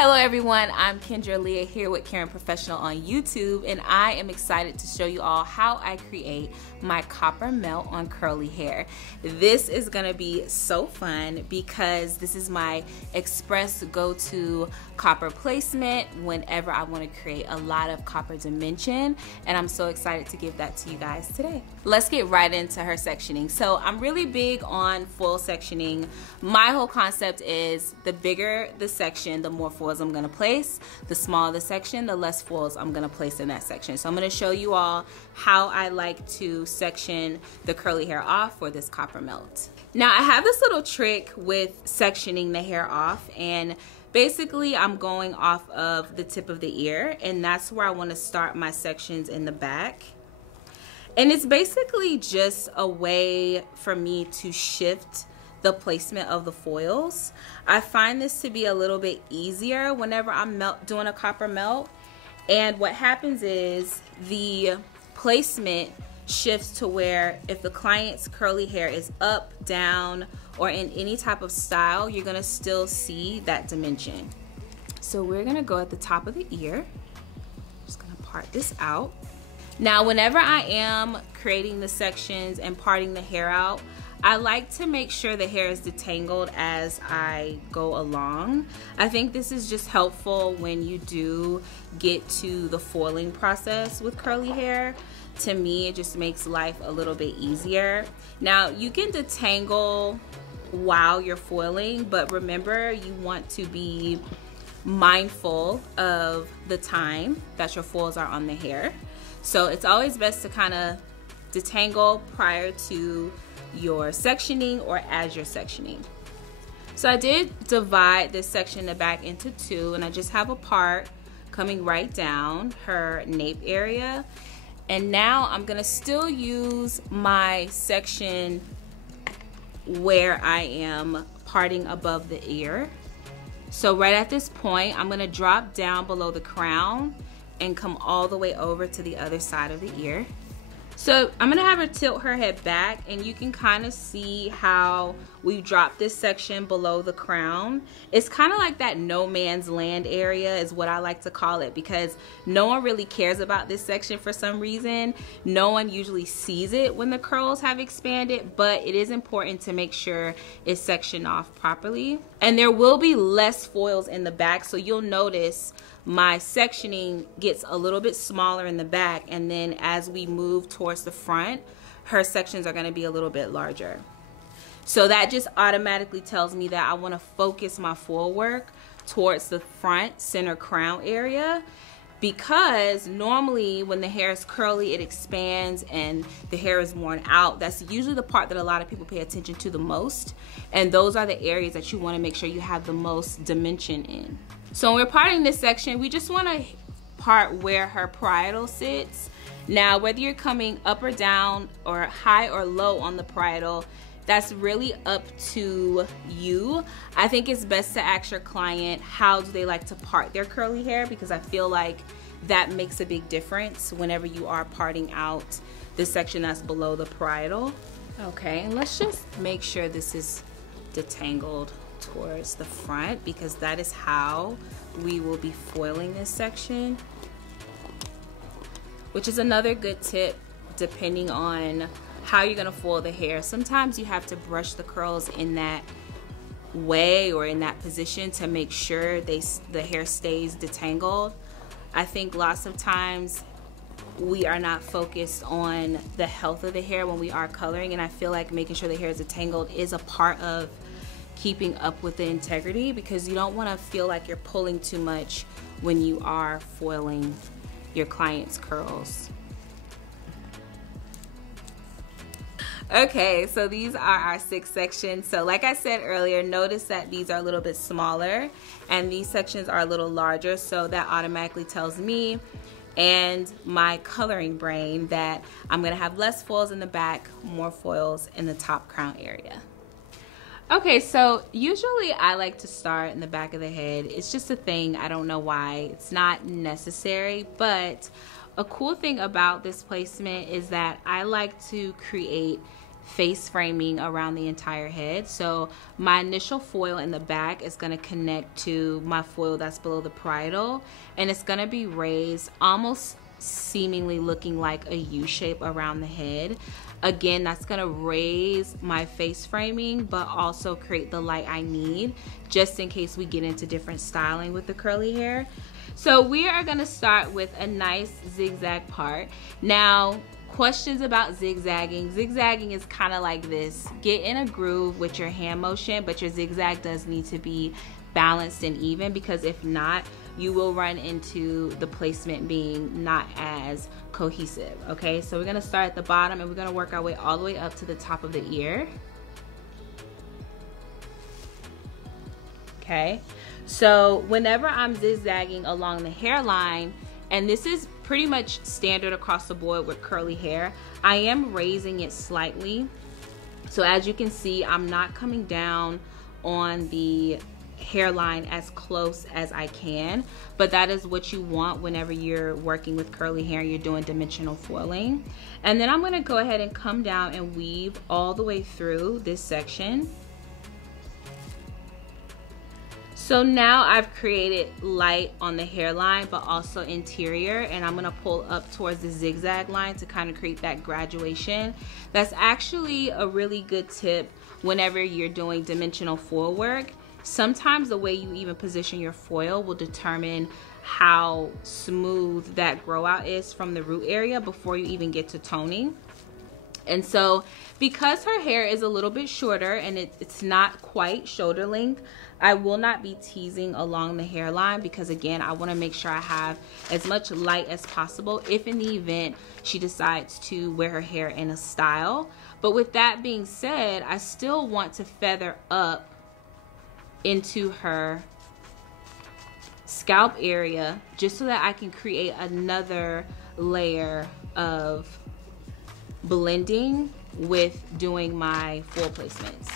Hello everyone, I'm Kendra Alia here with Karen Professional on YouTube, and I am excited to show you all how I create my copper melt on curly hair. This is gonna be so fun because this is my express go-to copper placement whenever I want to create a lot of copper dimension, and I'm so excited to give that to you guys today. Let's get right into her sectioning. So I'm really big on foil sectioning. My whole concept is the bigger the section, the more foils I'm gonna place. The smaller the section, the less foils I'm gonna place in that section. So I'm gonna show you all how I like to section the curly hair off for this copper melt. Now I have this little trick with sectioning the hair off, and basically I'm going off of the tip of the ear, and that's where I want to start my sections in the back. And it's basically just a way for me to shift the placement of the foils. I find this to be a little bit easier whenever I'm doing a copper melt. And what happens is the placement shifts to where if the client's curly hair is up, down, or in any type of style, you're gonna still see that dimension. So we're gonna go at the top of the ear. Just gonna part this out. Now, whenever I am creating the sections and parting the hair out, I like to make sure the hair is detangled as I go along. I think this is just helpful when you do get to the foiling process with curly hair. To me, it just makes life a little bit easier. Now, you can detangle while you're foiling, but remember, you want to be mindful of the time that your foils are on the hair. So it's always best to kind of detangle prior to your sectioning or as you're sectioning. So I did divide this section in the back into two, and I just have a part coming right down her nape area. And now I'm gonna still use my section where I am parting above the ear. So right at this point, I'm gonna drop down below the crown and come all the way over to the other side of the ear. So I'm gonna have her tilt her head back, and you can kind of see how we dropped this section below the crown. It's kind of like that no man's land area is what I like to call it, because no one really cares about this section for some reason. No one usually sees it when the curls have expanded, but it is important to make sure it's sectioned off properly. And there will be less foils in the back, so you'll notice my sectioning gets a little bit smaller in the back, and then as we move towards the front, her sections are going to be a little bit larger. So that just automatically tells me that I want to focus my foil work towards the front center crown area, because normally when the hair is curly, it expands and the hair is worn out. That's usually the part that a lot of people pay attention to the most, and those are the areas that you want to make sure you have the most dimension in. So when we're parting this section, we just want to part where her parietal sits. Now, whether you're coming up or down or high or low on the parietal, that's really up to you. I think it's best to ask your client how do they like to part their curly hair, because I feel like that makes a big difference whenever you are parting out the section that's below the parietal. Okay, and let's just make sure this is detangled towards the front, because that is how we will be foiling this section, which is another good tip depending on how you're gonna foil the hair. Sometimes you have to brush the curls in that way or in that position to make sure the hair stays detangled. I think lots of times we are not focused on the health of the hair when we are coloring, and I feel like making sure the hair is detangled is a part of keeping up with the integrity, because you don't want to feel like you're pulling too much when you are foiling your client's curls. Okay, so these are our 6 sections. So like I said earlier, notice that these are a little bit smaller and these sections are a little larger, so that automatically tells me and my coloring brain that I'm gonna have less foils in the back, more foils in the top crown area. Okay, so usually I like to start in the back of the head. It's just a thing, I don't know why. It's not necessary, but a cool thing about this placement is that I like to create face framing around the entire head. So my initial foil in the back is going to connect to my foil that's below the parietal, and it's going to be raised almost seemingly looking like a U shape around the head. Again, that's going to raise my face framing, but also create the light I need just in case we get into different styling with the curly hair. So we are going to start with a nice zigzag part. Now, questions about zigzagging. Zigzagging is kind of like this. Get in a groove with your hand motion, but your zigzag does need to be balanced and even, because if not, you will run into the placement being not as cohesive. Okay, so we're gonna start at the bottom and we're gonna work our way all the way up to the top of the ear. Okay, so whenever I'm zigzagging along the hairline, and this is pretty much standard across the board with curly hair, I am raising it slightly. So as you can see, I'm not coming down on the hairline as close as I can, but that is what you want whenever you're working with curly hair, you're doing dimensional foiling. And then I'm going to go ahead and come down and weave all the way through this section. So now I've created light on the hairline, but also interior, and I'm gonna pull up towards the zigzag line to kind of create that graduation. That's actually a really good tip whenever you're doing dimensional foil work. Sometimes the way you even position your foil will determine how smooth that grow out is from the root area before you even get to toning. And so because her hair is a little bit shorter and it's not quite shoulder length, I will not be teasing along the hairline, because again, I want to make sure I have as much light as possible if in the event she decides to wear her hair in a style. But with that being said, I still want to feather up into her scalp area just so that I can create another layer of blending with doing my foil placements.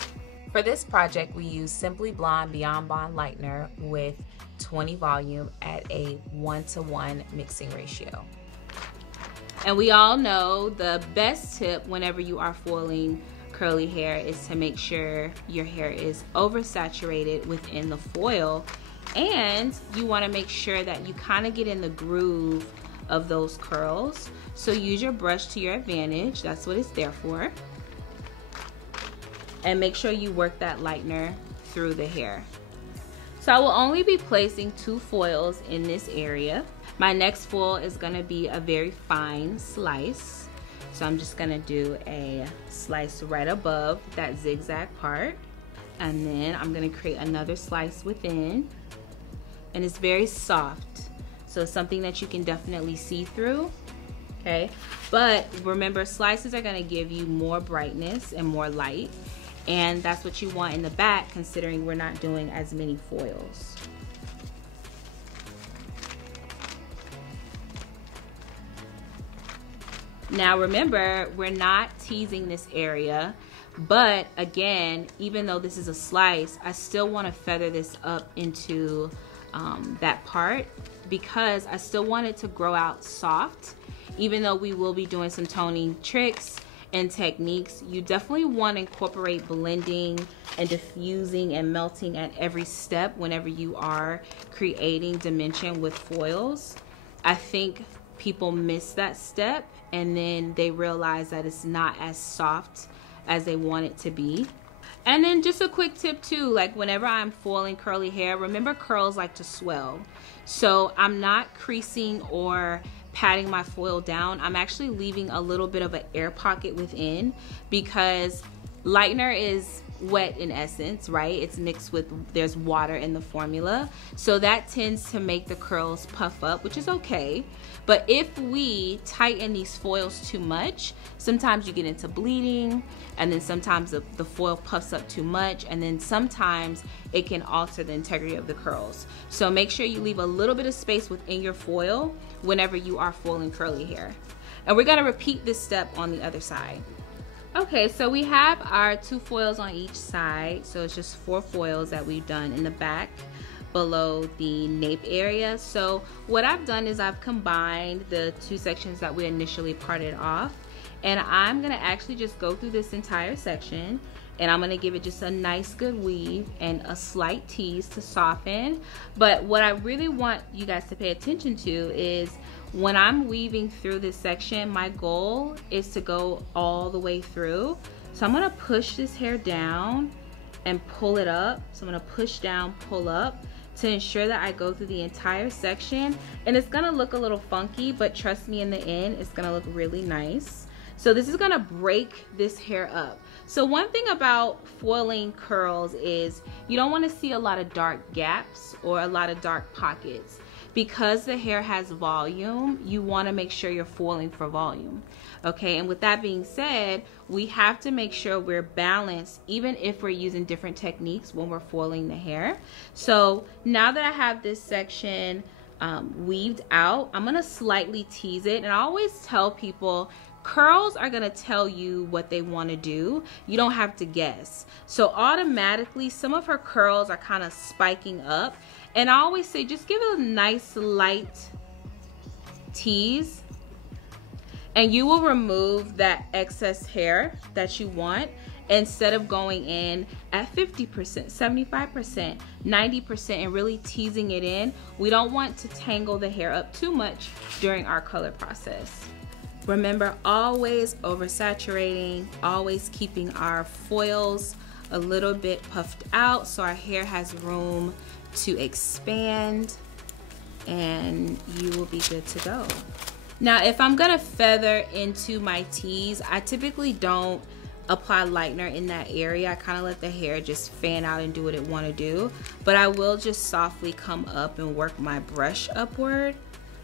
For this project, we use Simply Blonde Beyond Bond Lightener with 20 volume at a 1:1 mixing ratio. And we all know the best tip whenever you are foiling curly hair is to make sure your hair is oversaturated within the foil, and you want to make sure that you kind of get in the groove of those curls. So use your brush to your advantage. That's what it's there for. And make sure you work that lightener through the hair. So I will only be placing 2 foils in this area. My next foil is gonna be a very fine slice. So I'm just gonna do a slice right above that zigzag part. And then I'm gonna create another slice within. And it's very soft. So it's something that you can definitely see through. Okay, but remember, slices are gonna give you more brightness and more light. And that's what you want in the back, considering we're not doing as many foils. Now remember, we're not teasing this area, but again, even though this is a slice, I still want to feather this up into that part, because I still want it to grow out soft. Even though we will be doing some toning tricks and techniques, you definitely want to incorporate blending and diffusing and melting at every step whenever you are creating dimension with foils. I think people miss that step, and then they realize that it's not as soft as they want it to be. And then just a quick tip too, like whenever I'm foiling curly hair, remember curls like to swell. So I'm not creasing or patting my foil down. I'm actually leaving a little bit of an air pocket within, because lightener is wet in essence, right? It's mixed with, there's water in the formula. So that tends to make the curls puff up, which is okay. But if we tighten these foils too much, sometimes you get into bleeding, and then sometimes the foil puffs up too much, and then sometimes it can alter the integrity of the curls. So make sure you leave a little bit of space within your foil whenever you are foiling curly hair. And we're gonna repeat this step on the other side. Okay, so we have our 2 foils on each side. So it's just 4 foils that we've done in the back below the nape area. So what I've done is I've combined the 2 sections that we initially parted off, And I'm gonna actually just go through this entire section, and I'm gonna give it just a nice good weave and a slight tease to soften. But what I really want you guys to pay attention to is when I'm weaving through this section, my goal is to go all the way through. So I'm gonna push this hair down and pull it up. So I'm gonna push down, pull up to ensure that I go through the entire section. And it's gonna look a little funky, but trust me, in the end, it's gonna look really nice. So this is gonna break this hair up. So one thing about foiling curls is you don't wanna see a lot of dark gaps or a lot of dark pockets. Because the hair has volume, you wanna make sure you're foiling for volume. Okay, and with that being said, we have to make sure we're balanced even if we're using different techniques when we're foiling the hair. So now that I have this section weaved out, I'm gonna slightly tease it. And I always tell people, curls are gonna tell you what they wanna do. You don't have to guess. So automatically, some of her curls are kind of spiking up. And I always say, just give it a nice light tease, and you will remove that excess hair that you want instead of going in at 50%, 75%, 90% and really teasing it in. We don't want to tangle the hair up too much during our color process. Remember, always oversaturating, always keeping our foils a little bit puffed out so our hair has room to expand, and you will be good to go. Now, if I'm gonna feather into my tease, I typically don't apply lightener in that area. I kind of let the hair just fan out and do what it want to do, but I will just softly come up and work my brush upward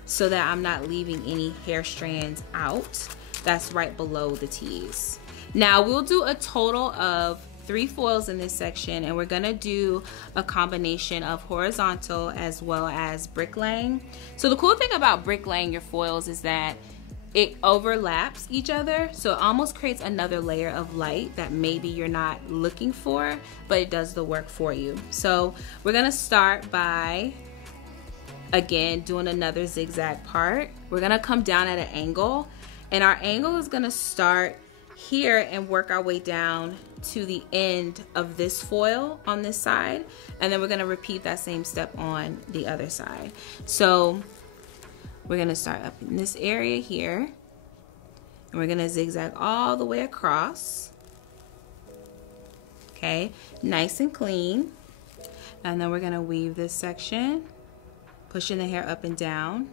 so that I'm not leaving any hair strands out. That's right below the tease. Now we'll do a total of 3 foils in this section, and we're gonna do a combination of horizontal as well as bricklaying. So the cool thing about bricklaying your foils is that it overlaps each other, so it almost creates another layer of light that maybe you're not looking for, but it does the work for you. So we're gonna start by, again, doing another zigzag part. We're gonna come down at an angle, and our angle is gonna start here and work our way down to the end of this foil on this side, and then we're going to repeat that same step on the other side. So we're going to start up in this area here, and we're going to zigzag all the way across. Okay, nice and clean. And then we're going to weave this section, pushing the hair up and down,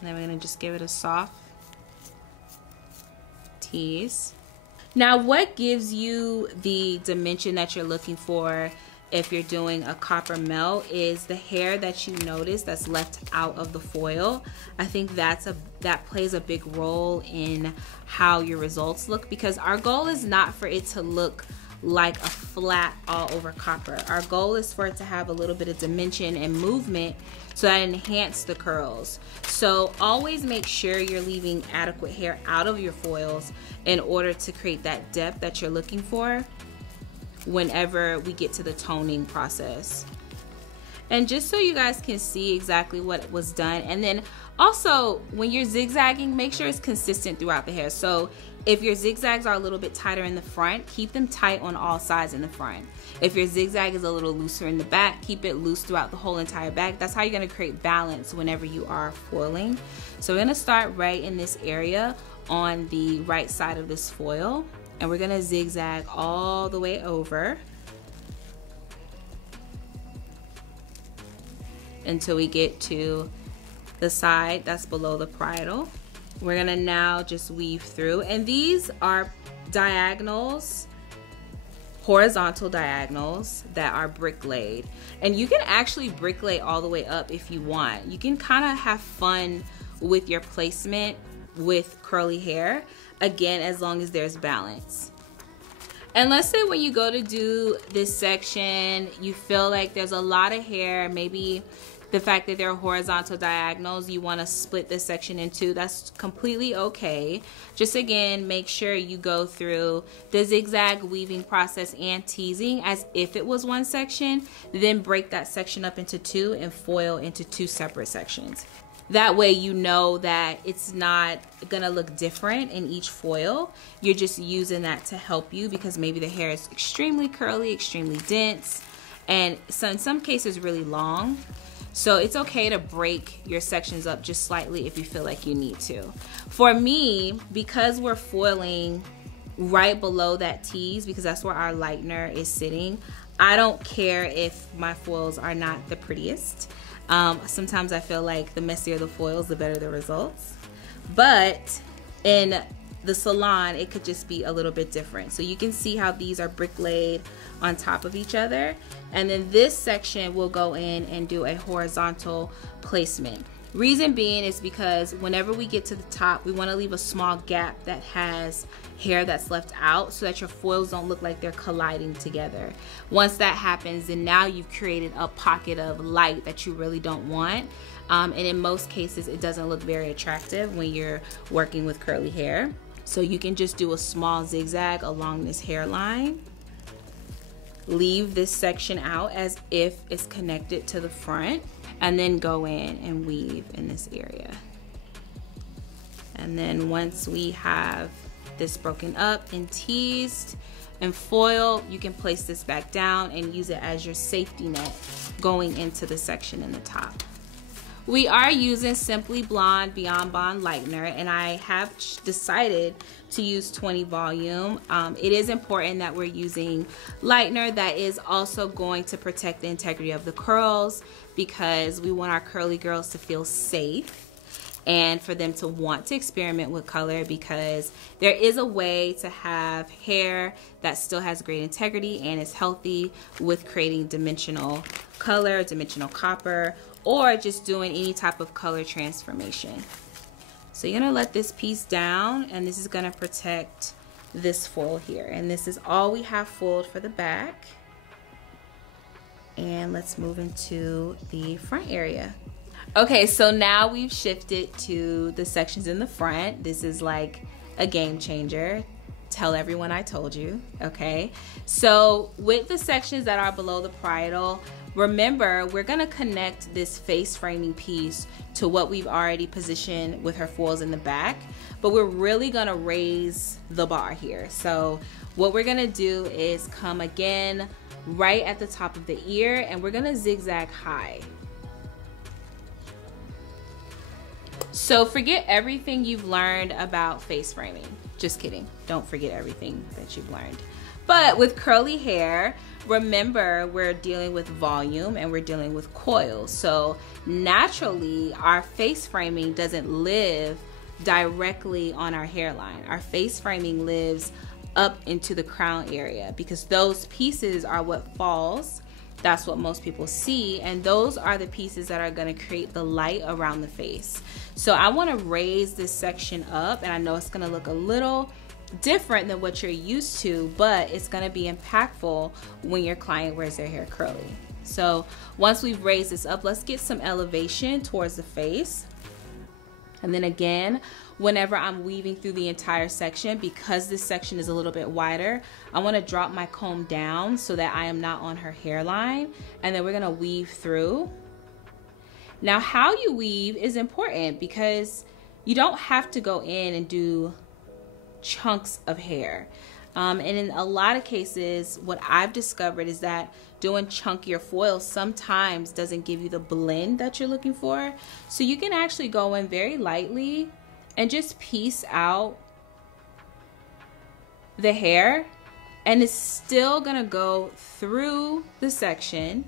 and then we're going to just give it a soft tease. Now, what gives you the dimension that you're looking for if you're doing a copper melt is the hair that you notice that's left out of the foil. I think that plays a big role in how your results look, because our goal is not for it to look like a flat all over copper. Our goal is for it to have a little bit of dimension and movement so that it enhances the curls. So always make sure you're leaving adequate hair out of your foils in order to create that depth that you're looking for whenever we get to the toning process. And just so you guys can see exactly what was done, and then also when you're zigzagging, make sure it's consistent throughout the hair. So if your zigzags are a little bit tighter in the front, keep them tight on all sides in the front. If your zigzag is a little looser in the back, keep it loose throughout the whole entire back. That's how you're gonna create balance whenever you are foiling. So we're gonna start right in this area on the right side of this foil, and we're gonna zigzag all the way over until we get to the side that's below the parietal. We're gonna now just weave through, and these are diagonals, horizontal diagonals that are bricklayed. And you can actually bricklay all the way up if you want. You can kind of have fun with your placement with curly hair, again, as long as there's balance. And let's say when you go to do this section, you feel like there's a lot of hair, maybe the fact that there are horizontal diagonals, you want to split this section in two. That's completely okay. Just again, make sure you go through the zigzag weaving process and teasing as if it was one section, then break that section up into two and foil into two separate sections. That way you know that it's not gonna look different in each foil. You're just using that to help you because maybe the hair is extremely curly, extremely dense, and so in some cases really long. So it's okay to break your sections up just slightly if you feel like you need to. For me, because we're foiling right below that tease, because that's where our lightener is sitting, I don't care if my foils are not the prettiest. Sometimes I feel like the messier the foils, the better the results. But in the salon, it could just be a little bit different. So you can see how these are brick laid on top of each other. And then this section will go in and do a horizontal placement. Reason being is because whenever we get to the top, we want to leave a small gap that has hair that's left out so that your foils don't look like they're colliding together. Once that happens, then now you've created a pocket of light that you really don't want. And in most cases, it doesn't look very attractive when you're working with curly hair. So you can just do a small zigzag along this hairline. Leave this section out as if it's connected to the front, and then go in and weave in this area. And then once we have this broken up and teased and foil, you can place this back down and use it as your safety net going into the section in the top. We are using Simply Blonde Beyond Bond Lightener, and I have decided to use 20 volume. It is important that we're using lightener that is also going to protect the integrity of the curls, because we want our curly girls to feel safe and for them to want to experiment with color, because there is a way to have hair that still has great integrity and is healthy with creating dimensional color, dimensional copper, or just doing any type of color transformation. So you're gonna let this piece down, and this is gonna protect this foil here. And this is all we have foiled for the back. And let's move into the front area. Okay, so now we've shifted to the sections in the front. This is like a game changer. Tell everyone I told you, okay? So with the sections that are below the parietal, remember, we're gonna connect this face framing piece to what we've already positioned with her foils in the back, but we're really gonna raise the bar here. So what we're gonna do is come again right at the top of the ear, and we're gonna zigzag high. So forget everything you've learned about face framing. Just kidding, don't forget everything that you've learned. But with curly hair, remember, we're dealing with volume and we're dealing with coils. So naturally, our face framing doesn't live directly on our hairline. Our face framing lives up into the crown area, because those pieces are what falls. That's what most people see, and those are the pieces that are going to create the light around the face. So I want to raise this section up, and I know it's going to look a little different than what you're used to, but it's going to be impactful when your client wears their hair curly. So once we've raised this up, let's get some elevation towards the face. And then again, whenever I'm weaving through the entire section, because this section is a little bit wider, I want to drop my comb down so that I am not on her hairline, and then we're going to weave through. Now, how you weave is important, because you don't have to go in and do chunks of hair. And in a lot of cases, what I've discovered is that doing chunkier foils sometimes doesn't give you the blend that you're looking for. So you can actually go in very lightly and just piece out the hair, and it's still gonna go through the section,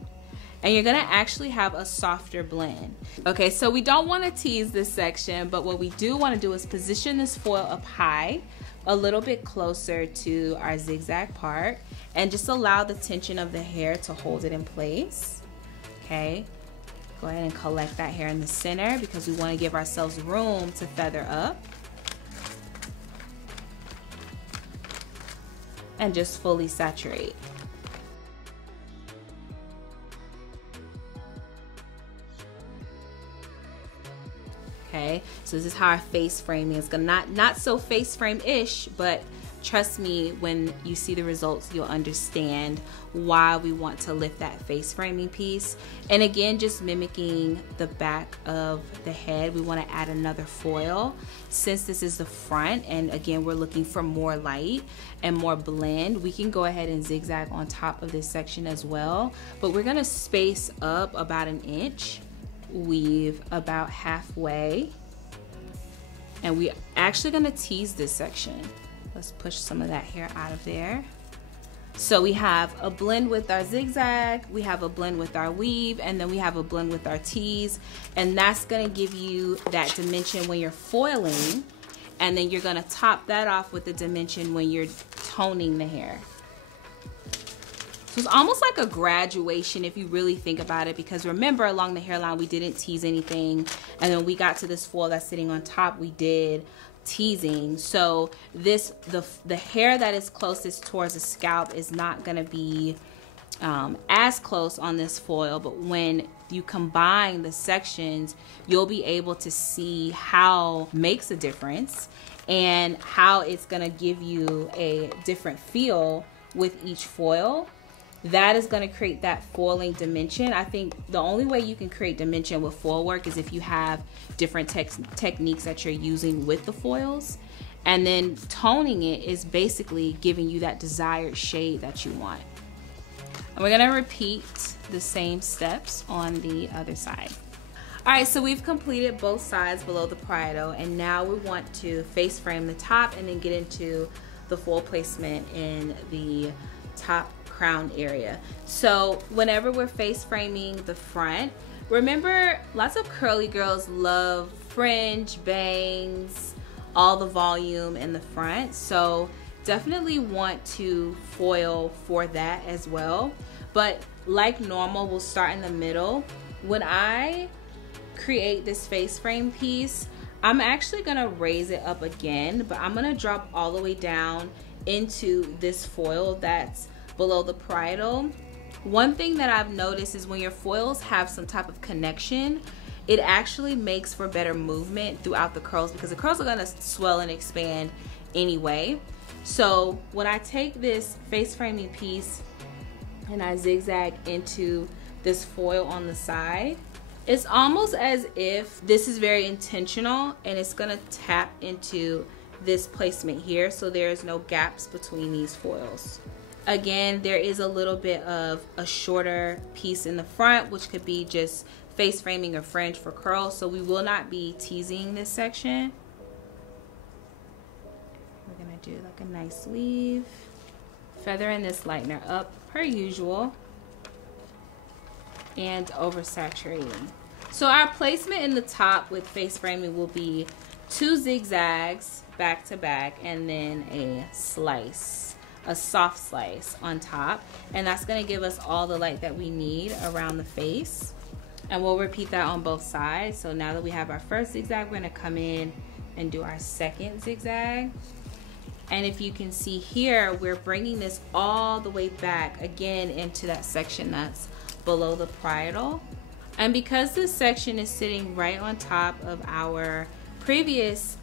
and you're gonna actually have a softer blend. Okay, so we don't wanna tease this section, but what we do wanna do is position this foil up high, a little bit closer to our zigzag part, and just allow the tension of the hair to hold it in place. Okay, go ahead and collect that hair in the center, because we want to give ourselves room to feather up. And just fully saturate. Okay, so this is how our face framing is gonna, not so face frame-ish, but trust me, when you see the results, you'll understand why we want to lift that face framing piece. And again, just mimicking the back of the head, we want to add another foil since this is the front, and again, we're looking for more light and more blend. We can go ahead and zigzag on top of this section as well, but we're going to space up about 1 inch, weave about halfway, and we're actually going to tease this section. Let's push some of that hair out of there. So we have a blend with our zigzag, we have a blend with our weave, and then we have a blend with our tease. And that's gonna give you that dimension when you're foiling. And then you're gonna top that off with the dimension when you're toning the hair. So it's almost like a graduation if you really think about it, because remember, along the hairline, we didn't tease anything. And then we got to this foil that's sitting on top, we did teasing. So this, the hair that is closest towards the scalp is not going to be as close on this foil, but when you combine the sections, you'll be able to see how it makes a difference and how it's going to give you a different feel with each foil. That is going to create that foiling dimension. I think the only way you can create dimension with foil work is if you have different techniques that you're using with the foils. And then toning it is basically giving you that desired shade that you want. And we're going to repeat the same steps on the other side. All right, so we've completed both sides below the parietal, and now we want to face frame the top and then get into the foil placement in the top crown area. So whenever we're face framing the front, remember, lots of curly girls love fringe, bangs, all the volume in the front. So definitely want to foil for that as well. But like normal, we'll start in the middle. When I create this face frame piece, I'm actually gonna raise it up again, but I'm gonna drop all the way down into this foil that's below the parietal. One thing that I've noticed is when your foils have some type of connection, it actually makes for better movement throughout the curls, because the curls are gonna swell and expand anyway. So when I take this face framing piece and I zigzag into this foil on the side, it's almost as if this is very intentional and it's gonna tap into this placement here, so there's no gaps between these foils. Again, there is a little bit of a shorter piece in the front, which could be just face framing or fringe for curls, so we will not be teasing this section. We're gonna do like a nice weave, feathering this lightener up per usual, and oversaturating. So our placement in the top with face framing will be 2 zigzags back to back, and then a slice, a soft slice on top, and that's going to give us all the light that we need around the face. And we'll repeat that on both sides. So now that we have our first zigzag, we're going to come in and do our second zigzag. And if you can see here, we're bringing this all the way back again into that section that's below the parietal. And because this section is sitting right on top of our previous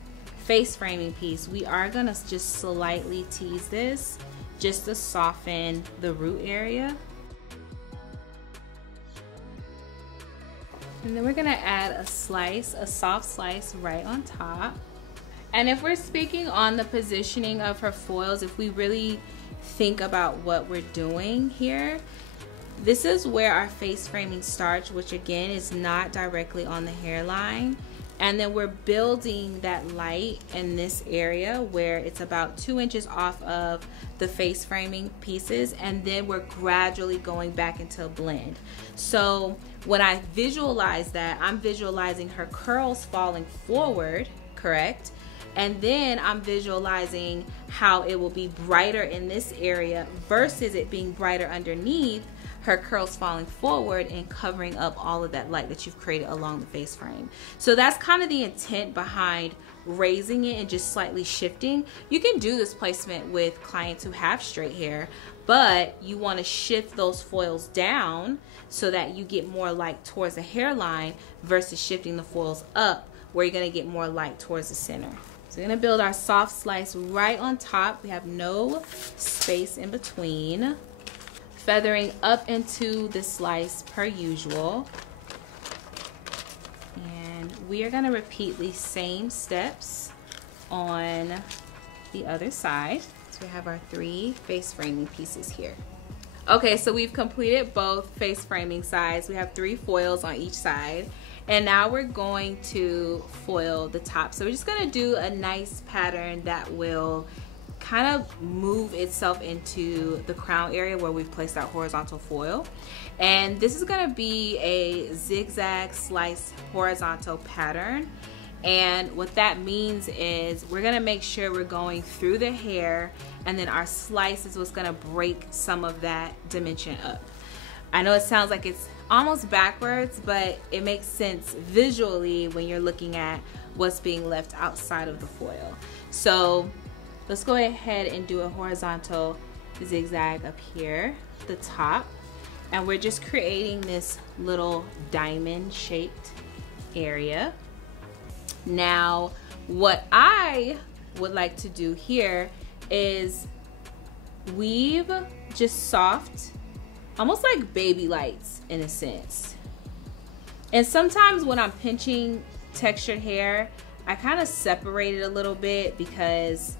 face framing piece, we are gonna just slightly tease this just to soften the root area. And then we're gonna add a slice, a soft slice right on top. And if we're speaking on the positioning of her foils, if we really think about what we're doing here, this is where our face framing starts, which again is not directly on the hairline. And then we're building that light in this area where it's about 2 inches off of the face framing pieces, and then we're gradually going back into a blend. So when I visualize that, I'm visualizing her curls falling forward, correct? And then I'm visualizing how it will be brighter in this area versus it being brighter underneath, her curls falling forward and covering up all of that light that you've created along the face frame. So that's kind of the intent behind raising it and just slightly shifting. You can do this placement with clients who have straight hair, but you want to shift those foils down so that you get more light towards the hairline versus shifting the foils up where you're going to get more light towards the center. So we're gonna build our soft slice right on top. We have no space in between. Feathering up into the slice per usual. And we are gonna repeat these same steps on the other side. So we have our 3 face framing pieces here. Okay, so we've completed both face framing sides. We have 3 foils on each side. And now we're going to foil the top. So we're just gonna do a nice pattern that will kind of move itself into the crown area where we've placed our horizontal foil. And this is gonna be a zigzag slice horizontal pattern. And what that means is we're gonna make sure we're going through the hair, and then our slice is what's gonna break some of that dimension up. I know it sounds like it's almost backwards, but it makes sense visually when you're looking at what's being left outside of the foil. So let's go ahead and do a horizontal zigzag up here, the top, and we're just creating this little diamond shaped area. Now, what I would like to do here is weave just soft, almost like baby lights in a sense. And sometimes when I'm pinching textured hair, I kind of separate it a little bit because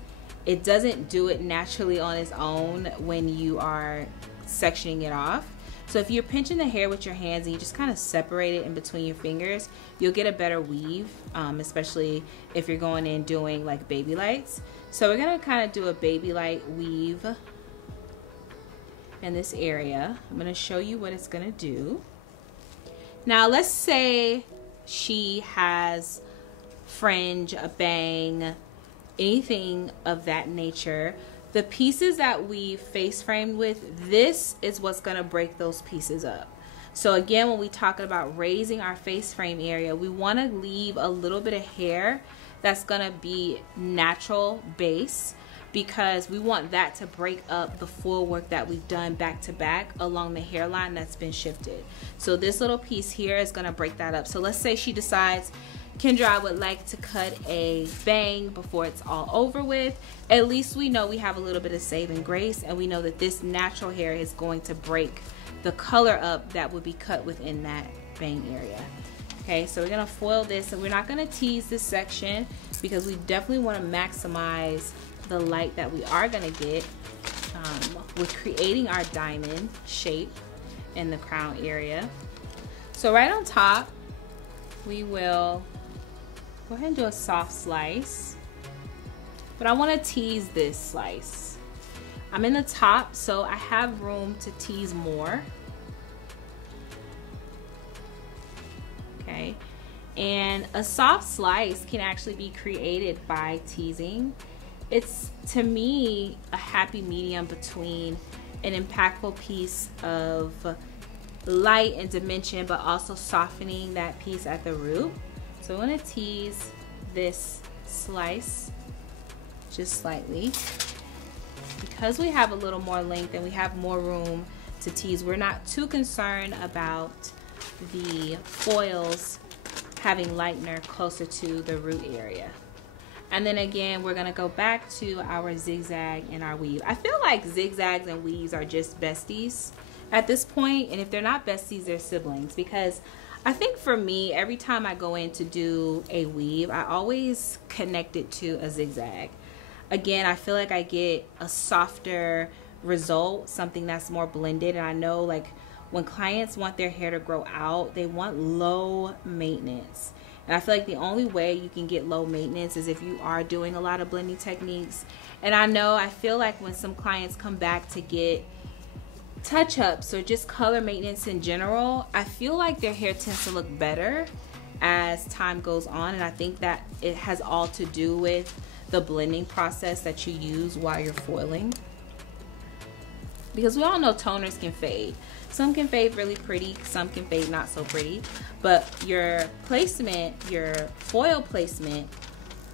it doesn't do it naturally on its own when you are sectioning it off. So if you're pinching the hair with your hands and you just kind of separate it in between your fingers, you'll get a better weave, especially if you're going in doing like baby lights. So we're gonna kind of do a baby light weave in this area. I'm gonna show you what it's gonna do. Now let's say she has fringe, a bang, anything of that nature. The pieces that we face framed with, this is what's gonna break those pieces up. So again, when we talking about raising our face frame area, we wanna leave a little bit of hair that's gonna be natural base, because we want that to break up the full work that we've done back to back along the hairline that's been shifted. So this little piece here is gonna break that up. So let's say she decides, Kendra, I would like to cut a bang before it's all over with. At least we know we have a little bit of saving grace, and we know that this natural hair is going to break the color up that would be cut within that bang area. Okay, so we're gonna foil this, and we're not gonna tease this section because we definitely wanna maximize the light that we are gonna get with creating our diamond shape in the crown area. So right on top, we will go ahead and do a soft slice, but I want to tease this slice. I'm in the top, so I have room to tease more. Okay, and a soft slice can actually be created by teasing. It's, to me, a happy medium between an impactful piece of light and dimension, but also softening that piece at the root. So I'm gonna tease this slice just slightly. Because we have a little more length and we have more room to tease, we're not too concerned about the foils having lightener closer to the root area. And then again, we're gonna go back to our zigzag and our weave. I feel like zigzags and weaves are just besties at this point, and if they're not besties, they're siblings, because I think for me, every time I go in to do a weave, I always connect it to a zigzag. Again, I feel like I get a softer result, something that's more blended. And I know, like, when clients want their hair to grow out, they want low maintenance. And I feel like the only way you can get low maintenance is if you are doing a lot of blending techniques. And I feel like when some clients come back to get touch-ups or just color maintenance in general, I feel like their hair tends to look better as time goes on. And I think that it has all to do with the blending process that you use while you're foiling. Because we all know toners can fade. Some can fade really pretty, some can fade not so pretty. But your placement, your foil placement,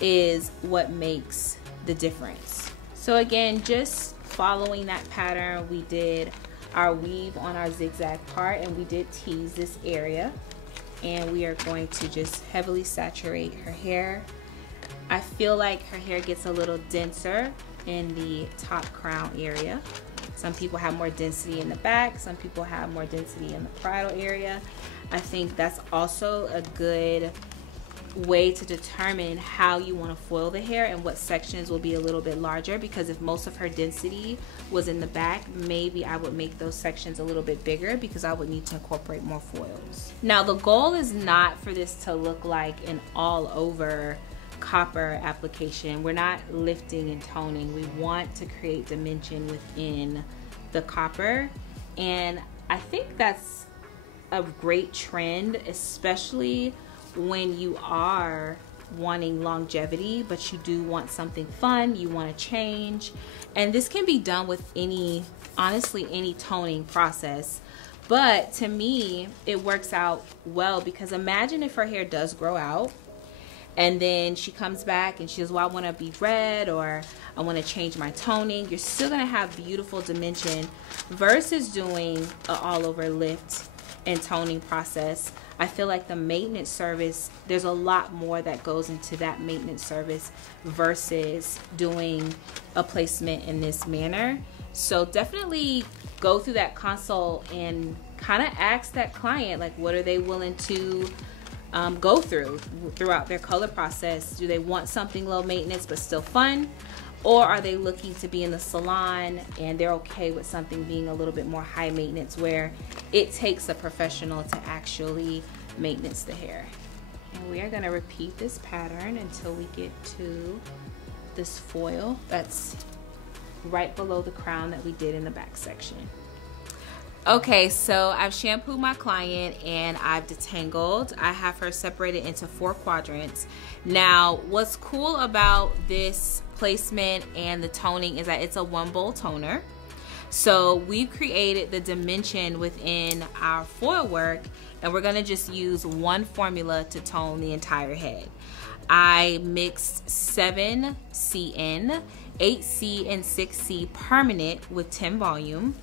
is what makes the difference. So again, just following that pattern, we did our weave on our zigzag part, and we did tease this area. And we are going to just heavily saturate her hair I feel like her hair gets a little denser in the top crown area. Some people have more density in the back, some people have more density in the bridle area. I think that's also a good way to determine how you want to foil the hair and what sections will be a little bit larger, because if most of her density was in the back, maybe I would make those sections a little bit bigger because I would need to incorporate more foils. Now the goal is not for this to look like an all over copper application. We're not lifting and toning. We want to create dimension within the copper, and I think that's a great trend, especially when you are wanting longevity, but you do want something fun, you want to change. And this can be done with any, honestly, any toning process. But to me, it works out well, because imagine if her hair does grow out and then she comes back and she says, well, I want to be red, or I want to change my toning. You're still going to have beautiful dimension versus doing an all over lift and toning process. I feel like the maintenance service, there's a lot more that goes into that maintenance service versus doing a placement in this manner. So definitely go through that consult and kind of ask that client, like, what are they willing to go throughout their color process? Do they want something low maintenance but still fun? Or are they looking to be in the salon and they're okay with something being a little bit more high maintenance, where it takes a professional to actually maintenance the hair? And we are going to repeat this pattern until we get to this foil that's right below the crown that we did in the back section. Okay, so I've shampooed my client and I've detangled. I have her separated into 4 quadrants. Now, what's cool about this placement and the toning is that it's a 1 bowl toner. So we've created the dimension within our foil work, and we're gonna just use 1 formula to tone the entire head. I mixed 7 CN, 8C, and 6C permanent with 10 volume.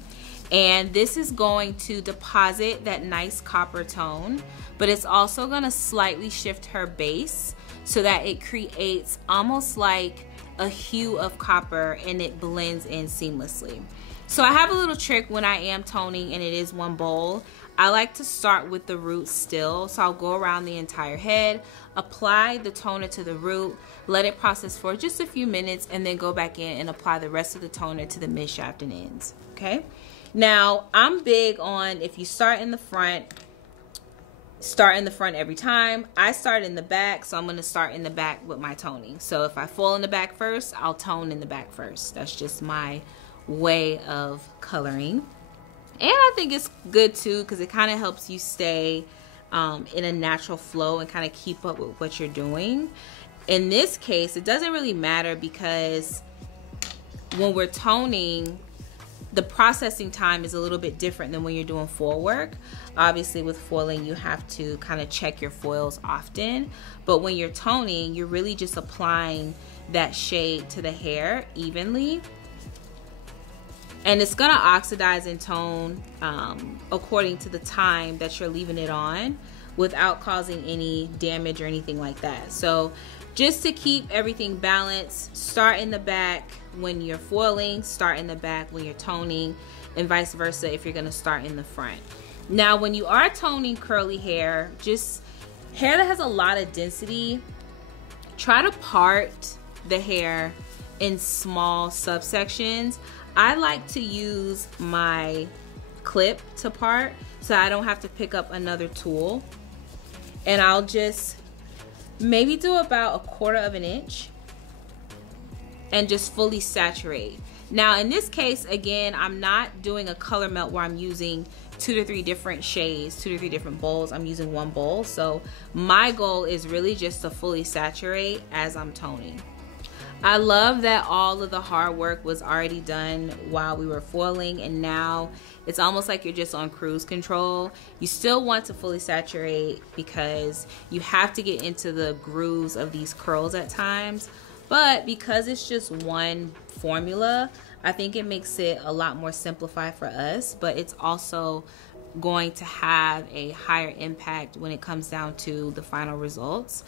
And this is going to deposit that nice copper tone, but it's also gonna slightly shift her base so that it creates almost like a hue of copper and it blends in seamlessly. So I have a little trick when I am toning and it is 1 bowl. I like to start with the root still. So I'll go around the entire head, apply the toner to the root, let it process for just a few minutes, and then go back in and apply the rest of the toner to the midshaft and ends, okay? Now, I'm big on, if you start in the front every time. I start in the back, so I'm going to start in the back with my toning. So if I foil in the back first, I'll tone in the back first. That's just my way of coloring. And I think it's good too, because it kind of helps you stay in a natural flow and kind of keep up with what you're doing. In this case, it doesn't really matter, because when we're toning, the processing time is a little bit different than when you're doing foil work. Obviously with foiling, you have to kind of check your foils often, but when you're toning, you're really just applying that shade to the hair evenly. And it's gonna oxidize and tone according to the time that you're leaving it on, without causing any damage or anything like that. So just to keep everything balanced, start in the back when you're foiling, start in the back when you're toning, and vice versa if you're gonna start in the front. Now, when you are toning curly hair, just hair that has a lot of density, try to part the hair in small subsections. I like to use my clip to part so I don't have to pick up another tool. And I'll just maybe do about 1/4 of an inch and just fully saturate. Now in this case, again, I'm not doing a color melt where I'm using 2 to 3 different shades, 2 to 3 different bowls. I'm using 1 bowl. So my goal is really just to fully saturate as I'm toning. I love that all of the hard work was already done while we were foiling, and now it's almost like you're just on cruise control. You still want to fully saturate because you have to get into the grooves of these curls at times, but because it's just 1 formula, I think it makes it a lot more simplified for us, but it's also going to have a higher impact when it comes down to the final results.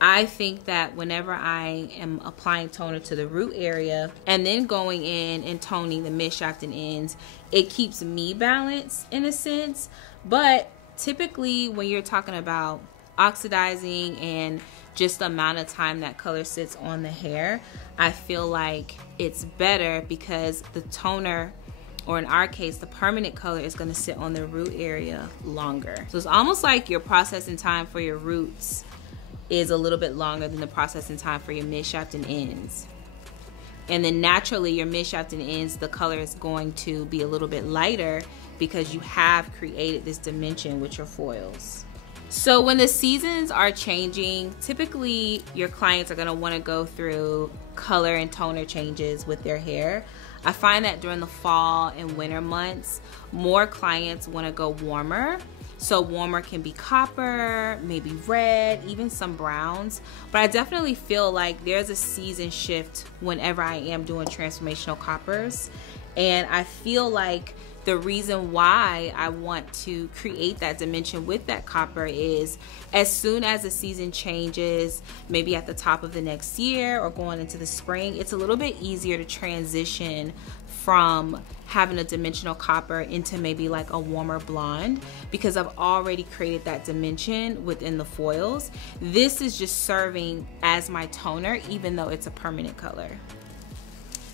I think that whenever I am applying toner to the root area and then going in and toning the midshaft and ends, it keeps me balanced in a sense. But typically when you're talking about oxidizing and just the amount of time that color sits on the hair, I feel like it's better because the toner, or in our case, the permanent color, is going to sit on the root area longer. So it's almost like your processing time for your roots is a little bit longer than the processing time for your midshaft and ends. And then naturally your midshaft and ends, the color is going to be a little bit lighter because you have created this dimension with your foils. So when the seasons are changing, typically your clients are going to want to go through color and toner changes with their hair. I find that during the fall and winter months, more clients want to go warmer. So warmer can be copper, maybe red, even some browns. But I definitely feel like there's a season shift whenever I am doing transformational coppers. And I feel like the reason why I want to create that dimension with that copper is as soon as the season changes, maybe at the top of the next year or going into the spring, it's a little bit easier to transition from having a dimensional copper into maybe like a warmer blonde because I've already created that dimension within the foils. This is just serving as my toner, even though it's a permanent color.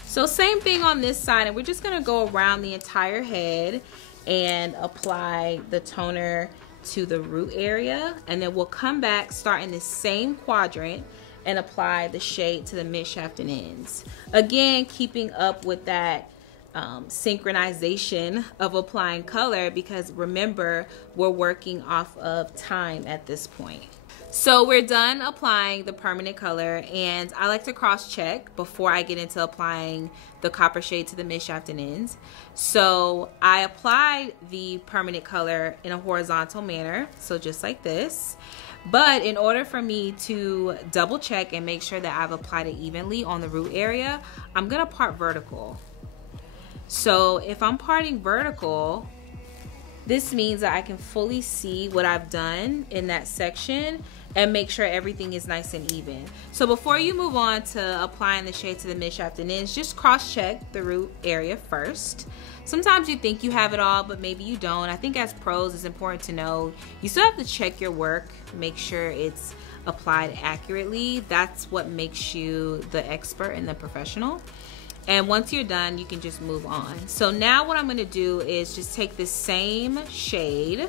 So same thing on this side, and we're just gonna go around the entire head and apply the toner to the root area, and then we'll come back, start in the same quadrant and apply the shade to the midshaft and ends. Again, keeping up with that synchronization of applying color, because remember, we're working off of time at this point. So we're done applying the permanent color, and I like to cross check before I get into applying the copper shade to the midshaft and ends. So I applied the permanent color in a horizontal manner, so just like this. But in order for me to double check and make sure that I've applied it evenly on the root area, I'm gonna part vertical. So if I'm parting vertical, this means that I can fully see what I've done in that section and make sure everything is nice and even. So before you move on to applying the shade to the midshaft and ends, just cross-check the root area first. Sometimes you think you have it all, but maybe you don't. I think as pros, it's important to know you still have to check your work, make sure it's applied accurately. That's what makes you the expert and the professional. And once you're done, you can just move on. So now what I'm gonna do is just take the same shade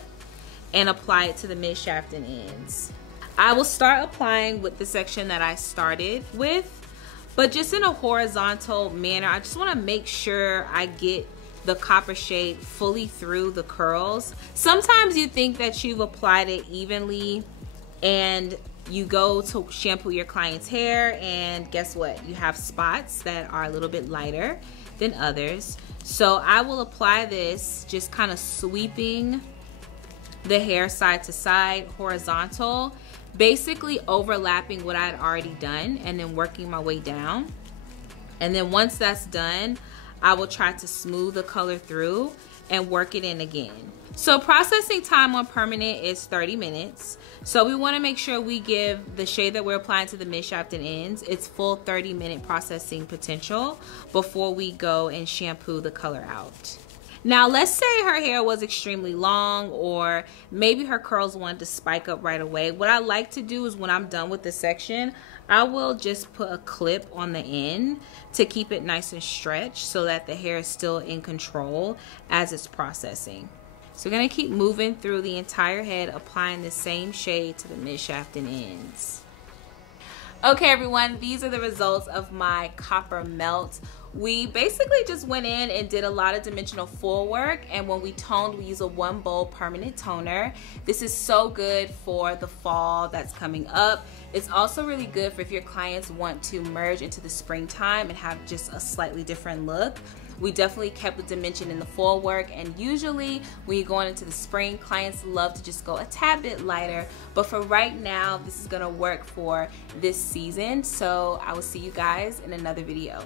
and apply it to the midshaft and ends. I will start applying with the section that I started with, but just in a horizontal manner. I just wanna make sure I get the copper shade fully through the curls. Sometimes you think that you've applied it evenly and you go to shampoo your client's hair, and guess what? You have spots that are a little bit lighter than others. So I will apply this just kind of sweeping the hair side to side, horizontal, basically overlapping what I had already done and then working my way down. And then once that's done, I will try to smooth the color through and work it in again. So processing time on permanent is 30 minutes. So we want to make sure we give the shade that we're applying to the midshaft and ends its full 30-minute processing potential before we go and shampoo the color out. Now let's say her hair was extremely long, or maybe her curls wanted to spike up right away. What I like to do is when I'm done with the section, I will just put a clip on the end to keep it nice and stretched so that the hair is still in control as it's processing. So we're gonna keep moving through the entire head, applying the same shade to the midshaft and ends. Okay everyone, these are the results of my copper melt. We basically just went in and did a lot of dimensional full work, and when we toned, we use a 1 bowl permanent toner. This is so good for the fall that's coming up. It's also really good for if your clients want to merge into the springtime and have just a slightly different look. We definitely kept the dimension in the full work, and usually when you're going into the spring, clients love to just go a tad bit lighter, but for right now, this is gonna work for this season. So I will see you guys in another video.